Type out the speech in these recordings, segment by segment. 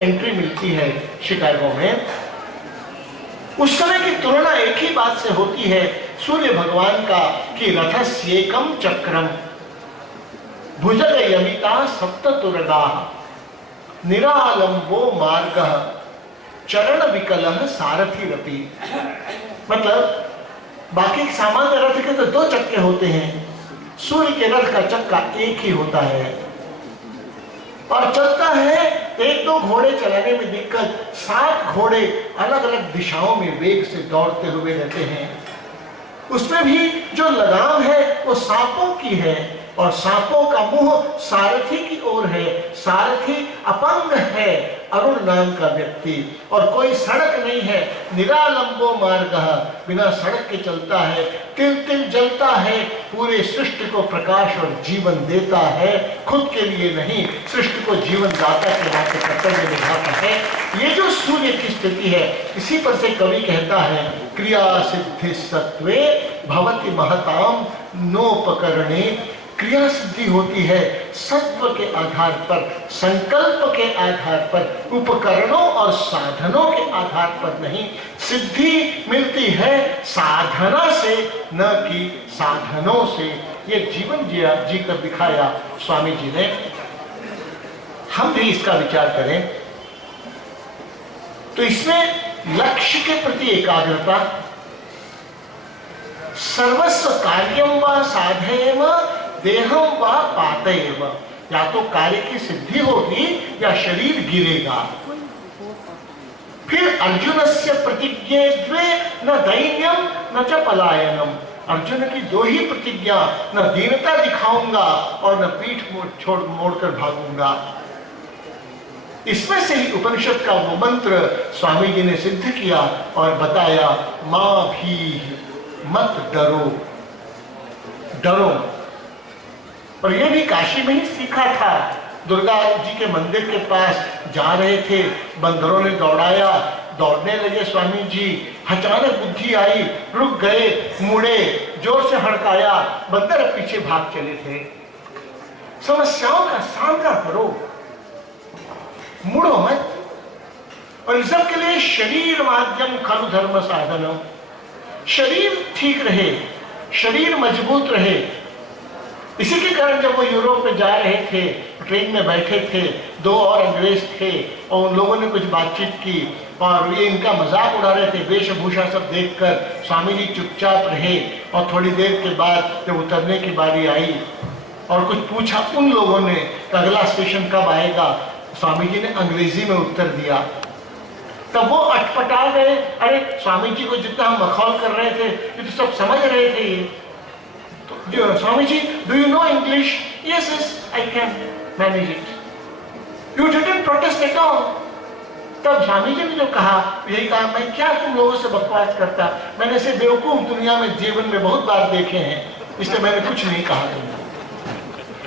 Entry मिलती है Chicago में, उस समय की तुलना एक ही बात से होती है, सूर्य भगवान का कि रथस्येकम चक्रम भुजगयमिता सप्ततुरगाः निरालंबो मार्गः चरण विकलः सारथिरपि। मतलब बाकी सामान्य रथ के तो दो चक्के होते हैं, सूर्य के रथ का चक्का एक ही होता है और चलता है। एक दो घोड़े चलाने में दिक्कत, 7 घोड़े अलग अलग दिशाओं में वेग से दौड़ते हुए रहते हैं। उसमें भी जो लगाम है वो सांपों की है और सांपों का मुंह सारथी की ओर है। सारथी अपंग है, अरुण नाम का व्यक्ति, और कोई सड़क नहीं है। निरालंबो मार्गः, बिना सड़क के चलता है। तिल तिल जलता है, पूरे सृष्टि को प्रकाश और जीवन देता है, खुद के लिए नहीं, सृष्टि को जीवन दाता के नाते कर्तव्य निभाता है। ये जो सूर्य की स्थिति है, इसी पर से कवि कहता है, क्रिया सिद्धि सत्वे भवति महताम नोपकरणे। क्रिया सिद्धि होती है सत्व के आधार पर, संकल्प के आधार पर, उपकरणों और साधनों के आधार पर नहीं। सिद्धि मिलती है साधना से, न कि साधनों से। ये जीवन जी कर दिखाया स्वामी जी ने। हम भी इसका विचार करें तो इसमें लक्ष्य के प्रति एकाग्रता, सर्वस्व कार्यम व साधयेम देहम व पातयेम, या तो कार्य की सिद्धि होगी या शरीर गिरेगा। फिर अर्जुनस्य प्रतिज्ञे द्वे न दैन्यम न च पलायनम। अर्जुन की दो ही प्रतिज्ञा, न दीनता दिखाऊंगा और न पीठ मोड़कर भागूंगा। इसमें से ही उपनिषद का वो मंत्र स्वामी जी ने सिद्ध किया और बताया, मां भी मत डरो, डरो। और ये भी काशी में ही सीखा था। दुर्गा जी के मंदिर के पास जा रहे थे, बंदरों ने दौड़ाया, दौड़ने लगे स्वामी जी, अचानक बुद्धि आई, रुक गए, मुड़े, जोर से हड़काया, बंदर पीछे भाग चले थे। समस्याओं का सामना करो, मुड़ो मत। और इस सब के लिए शरीर माध्यम खलु धर्म साधनम। शरीर ठीक रहे, शरीर मजबूत रहे। इसी के कारण जब वो यूरोप में जा रहे थे, ट्रेन में बैठे थे, 2 और अंग्रेज थे और उन लोगों ने कुछ बातचीत की और ये इनका मजाक उड़ा रहे थे। वेशभूषा सब देखकर स्वामी जी चुपचाप रहे और थोड़ी देर के बाद जब उतरने की बारी आई और कुछ पूछा उन लोगों ने, अगला स्टेशन कब आएगा, स्वामी जी ने अंग्रेजी में उत्तर दिया। तब वो अटपटा गए, अरे स्वामी जी को जितना हम मखौल कर रहे थे ये तो सब समझ रहे थे। तो Swami ji, do you know English? Yes yes I can manage it. You didn't protest at all. तब स्वामी जी ने जो कहा, यही कहा, मैं क्या तुम लोगों से बकवास करता, मैंने ऐसे बेवकूफ दुनिया में जीवन में बहुत बार देखे हैं, इसलिए मैंने कुछ नहीं कहा तुमको।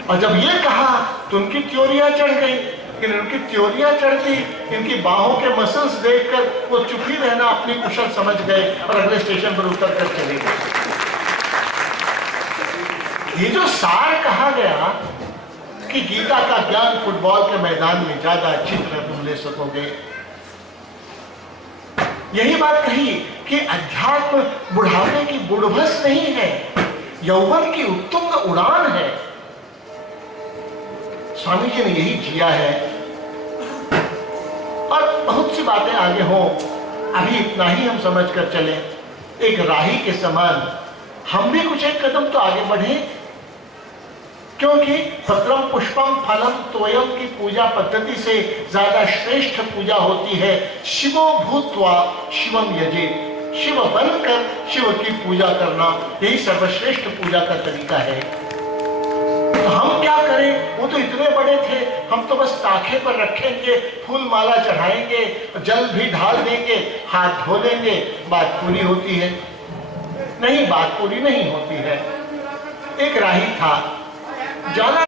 और जब ये कहा तो उनकी त्योरियां चढ़ गई। इनकी त्योरियां चढ़ती, इनकी बाहों के मसल्स देखकर वो चुप ही रहना अपनी कुशल समझ गए और अगले स्टेशन पर उतर कर चले गए। ये जो सार कहा गया कि गीता का ज्ञान फुटबॉल के मैदान में ज्यादा अच्छी तरह तुम ले सकोगे, यही बात कही कि अध्यात्म बुढ़ापे की बुढ़भस नहीं है, यौवन की उत्तुंग उड़ान है। स्वामी जी ने यही जिया है। और बहुत सी बातें आगे हों, अभी इतना ही हम समझ कर चले। एक राही के समान हम भी कुछ एक कदम तो आगे बढ़े, क्योंकि पत्रम पुष्पम फलम तोयम की पूजा पद्धति से ज्यादा श्रेष्ठ पूजा होती है शिवो भूत्वा शिवम यजे। शिव बनकर शिव की पूजा करना, यही सर्वश्रेष्ठ पूजा का तरीका है। तो हम क्या करें? वो तो इतने बड़े थे, हम तो बस ताखे पर रखेंगे, फूल माला चढ़ाएंगे, जल भी ढाल देंगे, हाथ धो लेंगे, बात पूरी होती है? नहीं, बात पूरी नहीं होती है। एक राही था, जाना